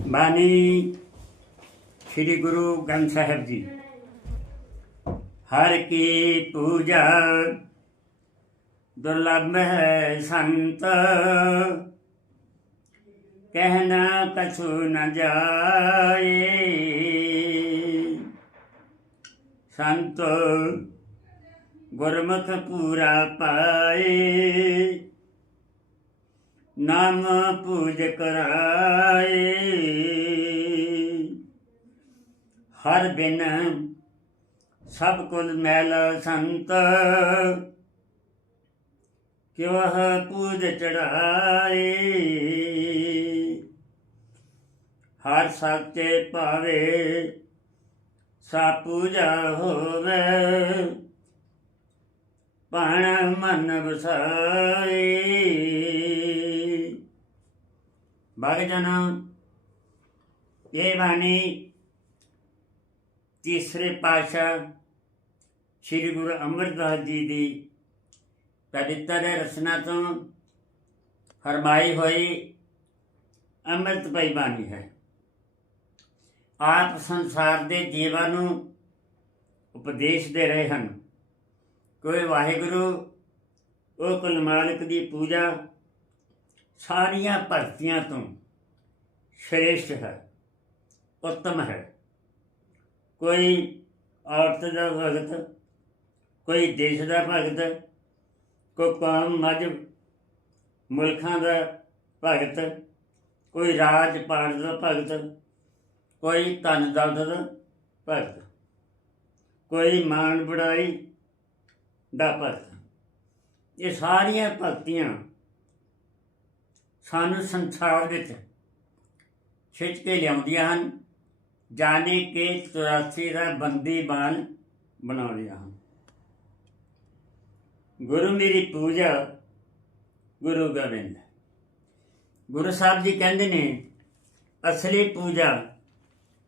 ਬਾਣੀ ਸ੍ਰੀ ਗੁਰੂ ਗ੍ਰੰਥ ਸਾਹਿਬ ਜੀ। ਹਰ ਕੀ ਪੂਜਾ ਦੁਰਲਭ ਹੈ ਸੰਤ। ਕਹਿਣਾ ਕਛੂ ਨ ਜਾਏ। ਸੰਤ ਗੁਰਮੁਖ ਪੂਰਾ ਪਾਏ। ਨਾਮ ਪੂਜ ਕਰਾਏ। ਹਰ ਬਿਨ ਸਭ ਕੁਲ ਮੈਲ ਸੰਤ ਕਿਵ ਪੂਜ ਚੜਾਏ। ਹਰ ਸੱਚੇ ਭਾਵੇ ਸਾ ਪੂਜਾ ਹੋਵੇ ਪਣ ਮਨ ਵਸਾਈ ਭਗਜਨ ਇਹ ਬਾਣੀ ਤੀਸਰੇ ਪਾਤਸ਼ਾਹ ਸ੍ਰੀ ਗੁਰੂ ਅਮਰਦਾਸ ਜੀ ਦੀ ਪਵਿੱਤਰ ਰਚਨਾ ਤੋਂ ਫਰਮਾਈ ਹੋਈ ਅੰਮ੍ਰਿਤਮਈ ਬਾਣੀ ਹੈ ਆਪ ਸੰਸਾਰ ਦੇ ਜੀਵਾਂ ਨੂੰ ਉਪਦੇਸ਼ ਦੇ ਰਹੇ ਹਨ ਕੋਈ ਵਾਹਿਗੁਰੂ ਉਹ ਕੁਲ ਮਾਲਕ ਦੀ ਪੂਜਾ ਸਾਰੀਆਂ ਭਗਤੀਆਂ ਤੋਂ ਸ਼੍ਰੇਸ਼ਟ ਹੈ, ਉੱਤਮ ਹੈ। ਕੋਈ ਔਰਤ ਦਾ ਭਗਤ, ਕੋਈ ਦੇਸ਼ ਦਾ ਭਗਤ, ਕੋਈ ਕੌਮ ਮਜਬ ਮੁਲਕਾਂ ਦਾ ਭਗਤ, ਕੋਈ ਰਾਜ ਪਾਟ ਦਾ ਭਗਤ, ਕੋਈ ਧਨ ਦੌਲਤ ਦਾ ਭਗਤ, ਕੋਈ ਮਾਣ ਬੜਾਈ ਦਾ ਭਗਤ। ਇਹ ਸਾਰੀਆਂ ਭਗਤੀਆਂ ਸਾਨੂੰ ਸੰਸਾਰ ਵਿੱਚ ਖਿੱਚ ਕੇ ਲਿਆਉਂਦੀਆਂ ਹਨ। ਜਾਣੇ ਕਿ 84 ਦਾ ਬੰਦੀ ਬਾਨ ਬਣਾਉਂਦੀਆਂ ਹਨ। ਗੁਰੂ ਮੇਰੀ ਪੂਜਾ, ਗੁਰੂ ਗੋਬਿੰਦ। ਗੁਰੂ ਸਾਹਿਬ ਜੀ ਕਹਿੰਦੇ ਨੇ, ਅਸਲੀ ਪੂਜਾ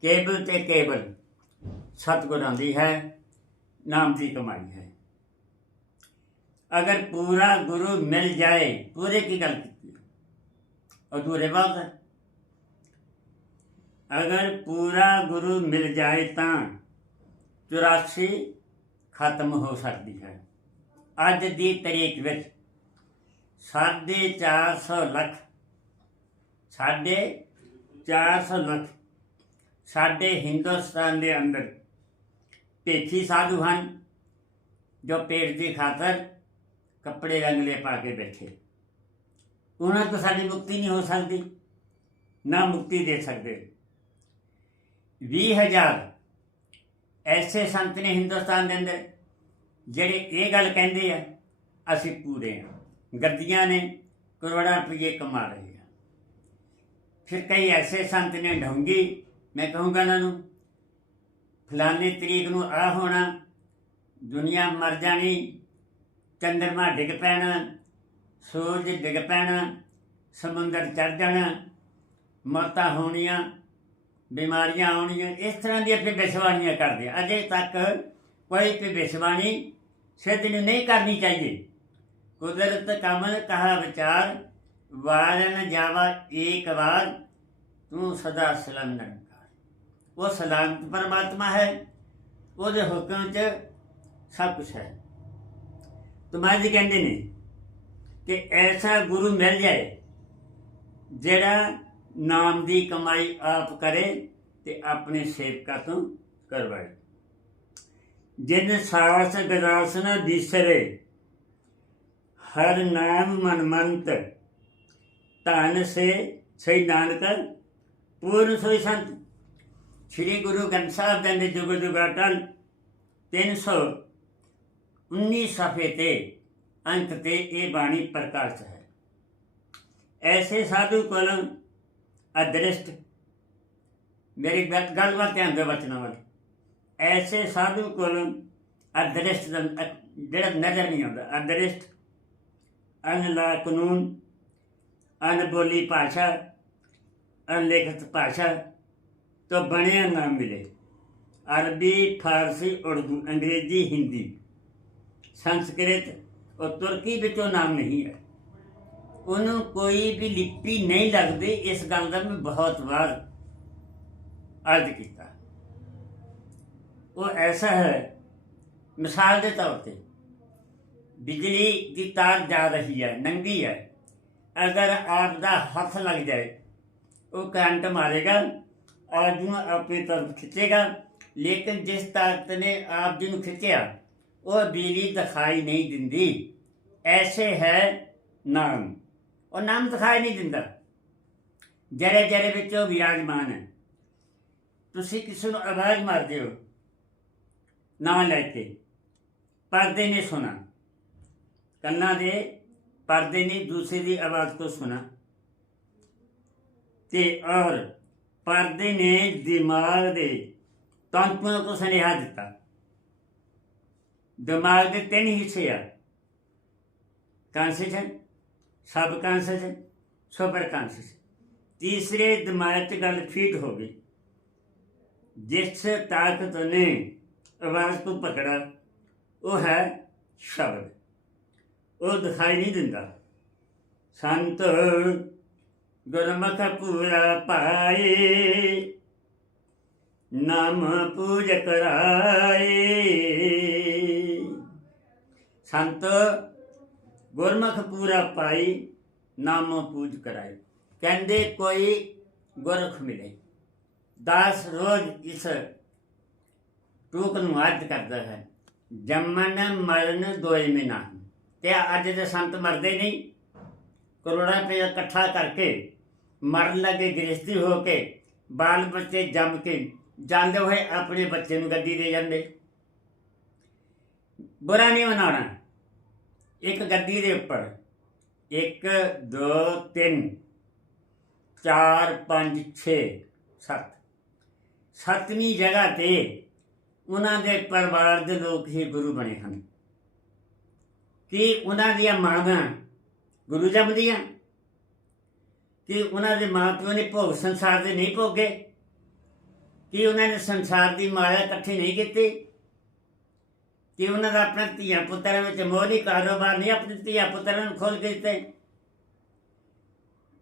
ਕੇਵਲ ਤੇ ਕੇਵਲ ਸਤਿਗੁਰਾਂ ਦੀ ਹੈ, ਨਾਮ ਦੀ ਕਮਾਈ ਹੈ। ਅਗਰ ਪੂਰਾ ਗੁਰੂ ਮਿਲ ਜਾਏ, ਪੂਰੇ ਕੀ ਗੱਲ ਕੀਤੀ ਅਧੂਰੇ ਬਾਤ ਹੈ ਅਗਰ ਪੂਰਾ ਗੁਰੂ ਮਿਲ ਜਾਏ ਤਾਂ 84 ਖਤਮ ਹੋ ਸਕਦੀ ਹੈ ਅੱਜ ਦੀ ਤਰੀਕ ਵਿੱਚ ਸਾਢੇ 400 ਲੱਖ ਸਾਢੇ 400 ਲੱਖ ਸਾਡੇ ਹਿੰਦੁਸਤਾਨ ਦੇ ਅੰਦਰ ਭੇਖੀ ਸਾਧੂ ਹਨ ਜੋ ਪੇਟ ਦੀ ਖਾਤਰ ਕੱਪੜੇ ਰੰਗਲੇ ਪਾ ਕੇ ਬੈਠੇ ਉਹਨਾਂ ਤੋਂ ਸਾਡੀ ਮੁਕਤੀ ਨਹੀਂ ਹੋ ਸਕਦੀ, ਨਾ ਮੁਕਤੀ ਦੇ ਸਕਦੇ। 20000 ਐਸੇ ਸੰਤ ਨੇ ਹਿੰਦੁਸਤਾਨ ਦੇ ਅੰਦਰ ਜਿਹੜੇ ਇਹ ਗੱਲ ਕਹਿੰਦੇ ਆ, ਅਸੀਂ ਪੂਰੇ ਹਾਂ। ਗੱਦੀਆਂ ਨੇ ਕਰੋੜਾਂ ਰੁਪਏ ਕਮਾ ਰਹੇ ਆ। ਫਿਰ ਕਈ ਐਸੇ ਸੰਤ ਨੇ ਢੋਂਗੀ ਮੈਂ ਕਹੂੰਗਾ ਇਹਨਾਂ ਨੂੰ, ਫਲਾਨੀ ਤਰੀਕ ਨੂੰ ਆ ਹੋਣਾ, ਦੁਨੀਆ ਮਰ ਜਾਣੀ, ਚੰਦਰਮਾ ਡਿੱਗ ਪੈਣਾ ਸੂਰਜ ਡਿੱਗ ਪੈਣਾ ਸਮੁੰਦਰ ਚੜ ਜਾਣਾ ਮੌਤਾਂ ਹੋਣੀਆਂ, ਬਿਮਾਰੀਆਂ ਆਉਣੀਆਂ, ਇਸ ਤਰ੍ਹਾਂ ਦੀਆਂ ਭਵਿੱਖਬਾਣੀਆਂ ਕਰਦੇ ਆ। ਅਜੇ ਤੱਕ ਕੋਈ ਭਵਿੱਖਬਾਣੀ ਸਿੱਧ ਨੂੰ ਨਹੀਂ ਕਰਨੀ ਚਾਹੀਦੀ। ਕੁਦਰਤ ਕਮਲ ਕਹਾ ਵਿਚਾਰ, ਵਾਰਨ ਜਾਵਾ ਏਕ ਵਾਰ, ਤੂੰ ਸਦਾ ਸਲਾਮ ਨਿਰੰਕਾਰ ਉਹ ਸਲਾਮਤ ਪਰਮਾਤਮਾ ਹੈ, ਉਹਦੇ ਹੁਕਮ 'ਚ ਸਭ ਕੁਝ ਹੈ। ਤੁਮਾਰ ਜੀ ਕਹਿੰਦੇ ਨੇ ਕਿ ਐਸਾ ਗੁਰੂ ਮਿਲ ਜਾਏ ਜਿਹੜਾ ਨਾਮ ਦੀ ਕਮਾਈ ਆਪ ਕਰੇ ਤੇ ਆਪਣੇ ਸੇਵਕਾਂ ਤੋਂ ਕਰਵਾਏ। ਜਿਨ ਸਾਸ ਗਰਾਸ ਨ ਹਰ ਨਾਮ ਮਨ ਮੰਤ ਧਨ ਸੇ ਸਹੀ ਨਾਨਕ, ਪੂਰਨ ਸੋਈ ਸੰਤ। ਸ੍ਰੀ ਗੁਰੂ ਗ੍ਰੰਥ ਸਾਹਿਬ ਦੇ ਅੰਦਰ ਜੁਗ ਜੁਗਾਟਲ 319 ਸਫੇ ਤੇ ਅੰਤ ਤੇ ਇਹ ਬਾਣੀ ਪ੍ਰਕਾਸ਼ ਹੈ। ਐਸੇ ਸਾਧੂ ਕੋਲ ਅਦ੍ਰਿਸ਼ਟ, ਮੇਰੀ ਗੱਲ ਵੱਲ ਧਿਆਨ ਦੇ ਵਚਨਾਂ ਵੱਲ ਐਸੇ ਸਾਧੂ ਕੋਲ ਅਦ੍ਰਿਸ਼ਟ ਜਿਹੜਾ ਨਜ਼ਰ ਨਹੀਂ ਆਉਂਦਾ। ਅਦ੍ਰਿਸ਼ਟ ਅਨਲਾ ਕਾਨੂੰਨ ਅਨਬੋਲੀ ਭਾਸ਼ਾ ਅਨਲਿਖਤ ਭਾਸ਼ਾ ਤੋਂ ਬਣਿਆ ਨਾ ਮਿਲੇ। ਅਰਬੀ, ਫਾਰਸੀ, ਉਰਦੂ, ਅੰਗਰੇਜ਼ੀ, ਹਿੰਦੀ, ਸੰਸਕ੍ਰਿਤ ਉਹ ਤੁਰਕੀ ਵਿੱਚੋਂ ਨਾਮ ਨਹੀਂ ਹੈ। ਉਹਨੂੰ ਕੋਈ ਵੀ ਲਿਪੀ ਨਹੀਂ ਲੱਗਦੀ। ਇਸ ਗੱਲ ਦਾ ਮੈਂ ਬਹੁਤ ਵਾਰ ਅਰਜ਼ ਕੀਤਾ। ਉਹ ਐਸਾ ਹੈ, ਮਿਸਾਲ ਦੇ ਤੌਰ ਤੇ, ਬਿਜਲੀ ਦੀ ਤਾਰ ਜਾ ਰਹੀ ਹੈ, ਨੰਗੀ ਹੈ। ਅਗਰ ਆਪ ਦਾ ਹੱਥ ਲੱਗ ਜਾਏ, ਉਹ ਕਰੰਟ ਮਾਰੇਗਾ और ਨੂੰ ਆਪਣੀ ਤਰਫ ਖਿੱਚੇਗਾ। ਲੇਕਿਨ ਜਿਸ ਤਾਕਤ ਨੇ ਆਪ ਜੀ ਨੂੰ ਖਿੱਚਿਆ ਉਹ ਬਿਜਲੀ ਦਿਖਾਈ ਨਹੀਂ ਦਿੰਦੀ। ਐਸੇ ਹੈ ਨਾਮ। ਉਹ ਨਾਮ ਦਿਖਾਈ ਨਹੀਂ ਦਿੰਦਾ। ਜਰੇ ਜਰੇ ਵਿੱਚ ਉਹ ਵਿਰਾਜਮਾਨ ਹੈ। ਤੁਸੀਂ ਕਿਸੇ ਨੂੰ ਆਵਾਜ਼ ਮਾਰਦੇ ਹੋ ਨਾਮ ਲੈ ਕੇ। ਪਰਦੇ ਨੇ ਸੁਣਾ ਕੰਨਾਂ ਦੇ ਪਰਦੇ ਨੇ ਦੂਸਰੇ ਦੀ ਆਵਾਜ਼ ਕੋ ਸੁਣਾ ਤੇ ਔਰ ਪਰਦੇ ਨੇ ਦਿਮਾਗ ਦੇ ਤੰਤੂਆਂ ਕੋ ਸੁਨੇਹਾ ਦਿੱਤਾ। ਦਿਮਾਗ ਦੇ ਤਿੰਨ ਹਿੱਸੇ ਆ। Conscious subconscious superconscious ਤੀਸਰੇ ਦਿਮਾਗ 'ਚ ਗੱਲ ਫੀਟ ਹੋ ਗਈ। ਜਿਸ ਤਾਕਤ ਨੇ ਆਵਾਜ਼ ਨੂੰ ਪਕੜਾ, ਉਹ ਹੈ ਸ਼ਬਦ। ਉਹ ਦਿਖਾਈ ਨਹੀਂ ਦਿੰਦਾ। ਸੰਤ ਗੁਰਮੁਖ ਪੂਰਾ ਪਾਏ, ਨਾਮ ਪੂਜ ਕਰਾਏ। ਸੰਤ ਗੁਰਮੁਖ ਪੂਰਾ ਪਾਈ, ਨਾਮ ਪੂਜ ਕਰਾਈ। ਕਹਿੰਦੇ ਕੋਈ ਗੁਰਖ ਮਿਲੇ। ਦਾਸ ਰੋਜ਼ ਇਸ ਟੂਕ ਨੂੰ ਅੱਜ ਕਰਦਾ ਹੈ। ਜੰਮਨ ਮਰਨ ਦੋਏ ਮੇ ਨਹੀਂ। ਤੇ ਅੱਜ ਦੇ ਸੰਤ ਮਰਦੇ ਨਹੀਂ। ਕਰੋੜਾਂ ਰੁਪਏ ਇਕੱਠਾ ਕਰਕੇ ਮਰਨ ਲੱਗੇ ਗ੍ਰਸਤੀ ਹੋ ਕੇ, ਬਾਲ ਬੱਚੇ ਜੰਮ ਕੇ ਜਾਂਦੇ ਹੋਏ ਆਪਣੇ ਬੱਚੇ ਨੂੰ ਗੱਦੀ ਦੇ ਜਾਂਦੇ। ਬੁਰਾ ਨਹੀਂ ਮਨਾਉਣਾ। ਇੱਕ ਗੱਦੀ ਦੇ ਉੱਪਰ। 1 2 3 4 5 6 7 ਸੱਤਵੀਂ ਜਗ੍ਹਾ ਤੇ ਉਹਨਾਂ ਦੇ ਪਰਿਵਾਰ ਦੇ ਲੋਕ ਹੀ ਗੁਰੂ ਬਣੇ ਹਨ। ਕਿ ਉਹਨਾਂ ਦੀਆਂ ਮਾਵਾਂ ਗੁਰੂ ਜੰਮਦੀਆਂ ਕਿ ਉਹਨਾਂ ਦੇ ਮਾਪਿਓ ਨੇ ਭੋਗ ਸੰਸਾਰ ਦੇ ਨਹੀਂ ਭੋਗੇ? ਕਿ ਉਹਨਾਂ ਨੇ ਸੰਸਾਰ ਦੀ ਮਾਇਆ ਇਕੱਠੀ ਨਹੀਂ ਕੀਤੀ? ਕਿ ਉਹਨਾਂ ਦਾ ਆਪਣੇ ਧੀਆ ਪੁੱਤਰਾਂ ਵਿੱਚ ਮੋਹਰੀ ਕਾਰੋਬਾਰ ਨਹੀਂ, ਆਪਣੇ ਧੀਆ ਪੁੱਤਰਾਂ ਨੂੰ ਖੋਲ ਕੇ ਦਿੱਤੇ।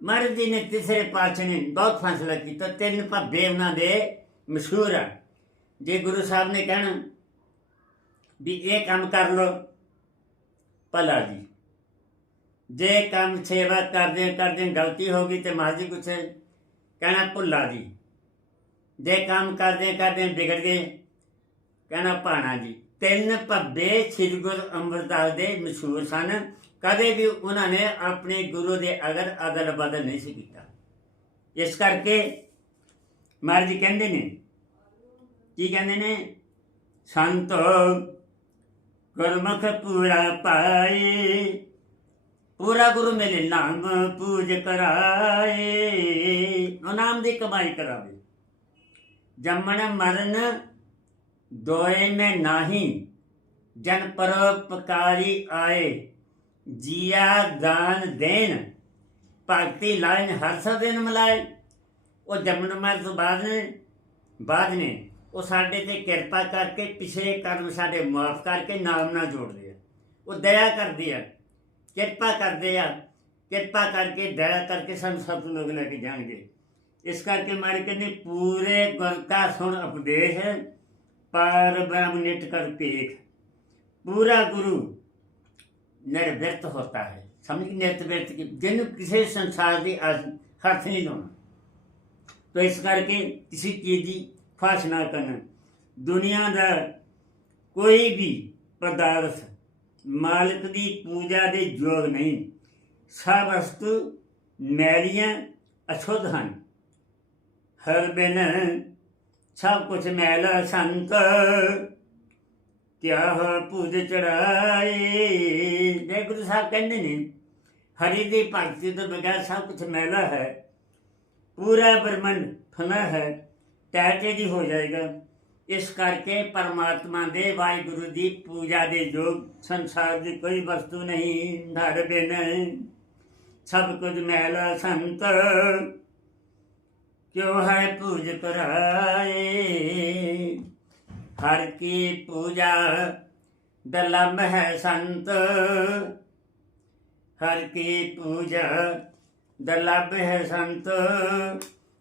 ਮਹਾਰਾਜ ਜੀ ਨੇ ਤੀਸਰੇ ਪਾਤਸ਼ਾਹ ਨੇ ਬਹੁਤ ਫੈਸਲਾ ਕੀਤਾ। ਤਿੰਨ ਭੱਬੇ ਉਹਨਾਂ ਦੇ ਮਸ਼ਹੂਰ ਆ ਜੇ ਗੁਰੂ ਸਾਹਿਬ ਨੇ ਕਹਿਣਾ ਵੀ ਇਹ ਕੰਮ ਕਰ ਲੋ ਭਲਾ ਜੀ। ਜੇ ਕੰਮ ਸੇਵਾ ਕਰਦੇ ਕਰਦੇ ਗਲਤੀ ਹੋ ਗਈ ਤੇ ਮਹਾਰਾਜ ਜੀ ਕੁਛ ਕਹਿਣਾ ਭੁੱਲਾ ਜੀ। ਜੇ ਕੰਮ ਕਰਦੇ ਕਰਦੇ ਵਿਗੜ ਗਏ, ਕਹਿਣਾ ਭਾਣਾ ਜੀ। ਤਿੰਨ ਭੱਬੇ ਸ੍ਰੀ ਗੁਰੂ ਅੰਮ੍ਰਿਤਦਾਸ ਦੇ ਮਸ਼ਹੂਰ ਸਨ। ਕਦੇ ਵੀ ਉਹਨਾਂ ਨੇ ਆਪਣੇ ਗੁਰੂ ਦੇ ਅਗਰ ਅਦਲ ਬਦਲ ਨਹੀਂ ਸੀ ਕੀਤਾ। ਇਸ ਕਰਕੇ ਮਹਾਰਾਜ ਜੀ ਕਹਿੰਦੇ ਨੇ, ਕੀ ਕਹਿੰਦੇ ਨੇ? ਸੰਤ ਗੁਰਮੁਖ ਪੂਰਾ ਪਾਏ, ਪੂਰਾ ਗੁਰੂ ਮੇਰੇ ਨਾਮ ਪੂਜ ਕਰਾਏ ਉਹ ਨਾਮ ਦੀ ਕਮਾਈ ਕਰਾਵੇ। ਜੰਮਣ ਮਰਨ ਦੋਏ ਮੈਂ ਨਾਹੀ, ਜਨ ਪਰਉਪਕਾਰੀ ਆਏ। ਜੀਆ ਦਾਨ ਦੇਣ, ਭਗਤੀ ਲਾਇਨ ਹਰ ਸਾ ਦਿਨ ਮਲਾਏ ਉਹ ਜਮਨ ਮਰਨ ਤੋਂ ਬਾਅਦ ਨੇ ਬਾਅਦ ਨੇ, ਉਹ ਸਾਡੇ ਤੇ ਕਿਰਪਾ ਕਰਕੇ ਪਿਛਲੇ ਕਰਮ ਸਾਡੇ ਮਾਫ ਕਰਕੇ ਨਾਮ ਨਾਲ ਜੋੜਦੇ ਆ। ਉਹ ਦਇਆ ਕਰਦੇ ਆ, ਕਿਰਪਾ ਕਰਦੇ ਆ, ਕਿਰਪਾ ਕਰਕੇ ਦਇਆ ਕਰਕੇ ਸਾਨੂੰ ਸਭ ਲੋਕ ਲੈ ਕੇ ਜਾਣਗੇ। ਇਸ ਕਰਕੇ ਮਾਰੇ ਕਹਿੰਦੇ, ਪੂਰੇ ਗੁਰ ਕਾ ਸੁਣ ਉਪਦੇਸ਼ ਪਰ ਬ੍ਰਹਮ ਨਿਤ ਕਰ ਪੇਖ ਪੂਰਾ ਗੁਰੂ ਨਿਰਵਿਰਤ ਹੋਤਾ ਹੈ ਸਮਝ ਕਿ ਨਿਰਵਿਰਤ ਕੀ ਜਿਹਨੂੰ ਕਿਸੇ ਸੰਸਾਰ ਦੀ ਅਸ- ਹੱਥ ਨਹੀਂ ਲਾਉਣਾ ਤੋ ਇਸ ਕਰਕੇ ਕਿਸੇ ਚੀਜ਼ ਦੀ ਖਾਸ ਨਾ ਕਰਨਾ ਦੁਨੀਆ ਦਾ ਕੋਈ ਵੀ ਪਦਾਰਥ ਮਾਲਕ ਦੀ ਪੂਜਾ ਦੇ ਯੋਗ ਨਹੀਂ ਸਭ ਵਸਤੂ ਮੈਲੀਆਂ ਅਸ਼ੁੱਧ ਹਨ ਹਰ ਬਿਨ ਸਭ ਕੁਛ ਮੈਲਾ ਸੰਤ ਕਿਆ ਪੂਜ ਚੜਾਏ ਜੇ ਗੁਰੂ ਸਾਹਿਬ ਕਹਿੰਦੇ ਨੇ, ਹਰੀ ਦੀ ਭਗਤੀ ਤੋਂ ਬਗੈਰ ਸਭ ਕੁਝ ਮੈਲਾ ਹੈ। ਪੂਰਾ ਬ੍ਰਹਮੰਡ ਫਨਾ ਹੈ ਟੈਟੇ ਦੀ ਹੋ ਜਾਏਗਾ। ਇਸ ਕਰਕੇ ਪਰਮਾਤਮਾ ਦੇ ਵਾਹਿਗੁਰੂ ਦੀ ਪੂਜਾ ਦੇ ਯੋਗ ਸੰਸਾਰ ਦੀ ਕੋਈ ਵਸਤੂ ਨਹੀਂ ਧਰ ਬਿਨ। ਸਭ ਕੁਝ ਮੈਲਾ ਸੰਤ ਕਿਉ ਹੈ ਪੂਜ ਕਰਾਏ ਹਰ ਕੀ ਪੂਜਾ ਦਲਮ ਹੈ ਸੰਤ। ਹਰ ਕੀ ਪੂਜਾ ਦਲਬ ਹੈ ਸੰਤ।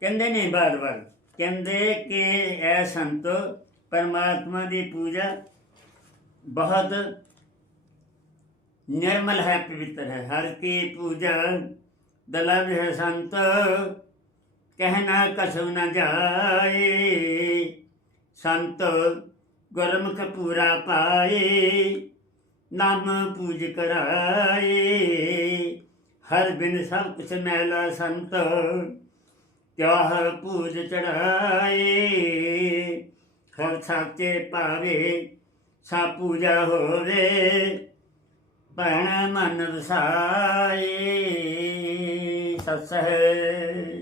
ਕਹਿੰਦੇ ਨੇ ਬਾਰ ਬਾਰ ਕਹਿੰਦੇ ਕਿ ਐ ਸੰਤੋ, ਪਰਮਾਤਮਾ ਦੀ ਪੂਜਾ ਬਹੁਤ ਨਿਰਮਲ ਹੈ, ਪਵਿੱਤਰ ਹੈ। ਹਰ ਕੀ ਪੂਜਾ ਦਲਬ ਹੈ ਸੰਤ। ਕਹਿਣਾ ਕਸੂ ਨ ਜਾਏ। ਸੰਤ ਗੁਰਮੁਖ ਪੂਰਾ ਪਾਏ, ਨਾਮ ਪੂਜ ਕਰਾਏ। ਹਰ ਬਿਨ ਸਭ ਕੁਛ ਮੈਲਾ ਸੰਤ ਤਿਆਹ ਪੂਜ ਚੜਾਏ। ਹਰ ਸਾਚੇ ਪਾਵੇ ਸਾ ਪੂਜਾ ਹੋਵੇ, ਭੈਣ ਮਨ ਵਸਾਏ। ਸਸਹਿ